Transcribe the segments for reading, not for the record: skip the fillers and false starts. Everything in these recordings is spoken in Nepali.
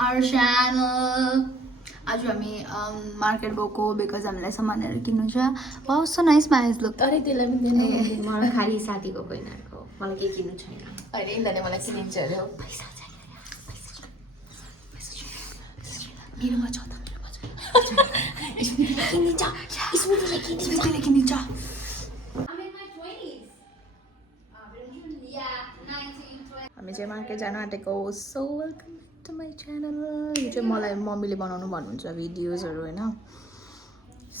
our channel. आज हामी मार्केट गएको बिकज हामीलाई सामानहरू किन्नु छ. Wow so nice mine's look. अरे त्यसलाई पनि दिनु मलाई खाली साथीको कोइनाको मलाई के किन्नु छैन. अहिले इन्दाले मलाई किनिन्छ अरे. पैसा चाहियो. मेरोमा छ त. किनिन्छ. स्मृतिले किनिन्छ. हामी चाहिँ मार्केट जान आँटेको. So welcome to my channel. यो चाहिँ मलाई मम्मीले बनाउनु भन्नुहुन्छ भिडियोजहरू होइन.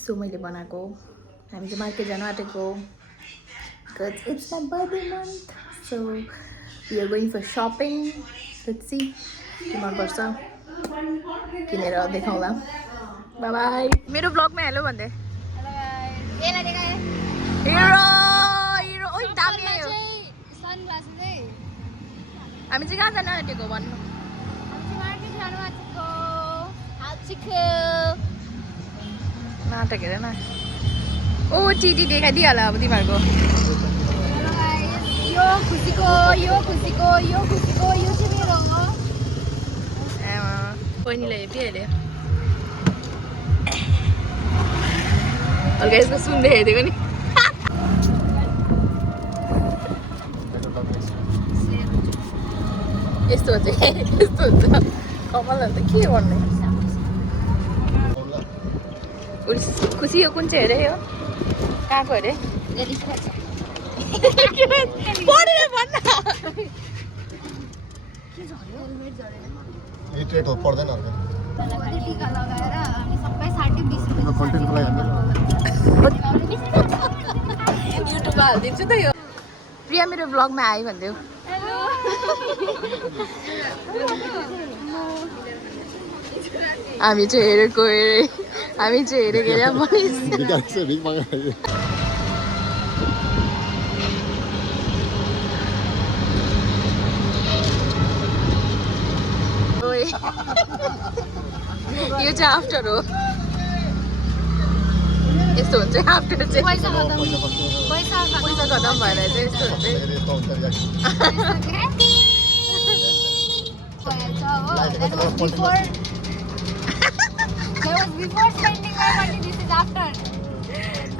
सो मैले बनाएको. हामी चाहिँ मार्केट जान आँटेको because it's my birthday month. So we are going for shopping. Let's see के मनपर्छ किनेर देखाउँला. Bye bye. मेरो ब्लगमा हेलो भन्दै. हिरो हिरो ओइ दामी आयो. हामी चाहिँ कहाँ जान आँटेको भन्नु. नाटक हेर न. ओ टिटी देखाइदिइहाल्यो अब तिमीहरूको. यो खुसीको यो खुसीको यो खुसीको यो चाहिँ मेरो हो. बहिनीलाई हेपिहाल्यो. हल्का यसको सुन्दै हेरेको नि. यस्तो हुन्छ यस्तो हुन्छ. कमलहरू त के भन्ने. खुसी यो कुन चाहिँ अरे. यो कहाँको अरे. पढेर भन्न. टिका लगाएर अनि सबै 20 युट्युबमा हालिदिन्छु त यो. प्रिया मेरो ब्लगमा आयो भनिदेऊ. हामी चाहिँ हेरेको हामी चाहिँ हेरेको अरे मनिष. यो चाहिँ आफ्टर हो. यस्तो हुन्छ आफ्टर चाहिँ. पैसा खतम भएर चाहिँ यस्तो हुन्छ. Before spending my money, this is after.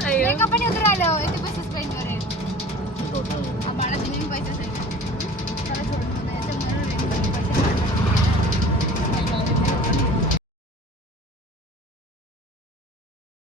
Makeup पनि उत्र आयो यति पैसा स्पेन्ड गरेर.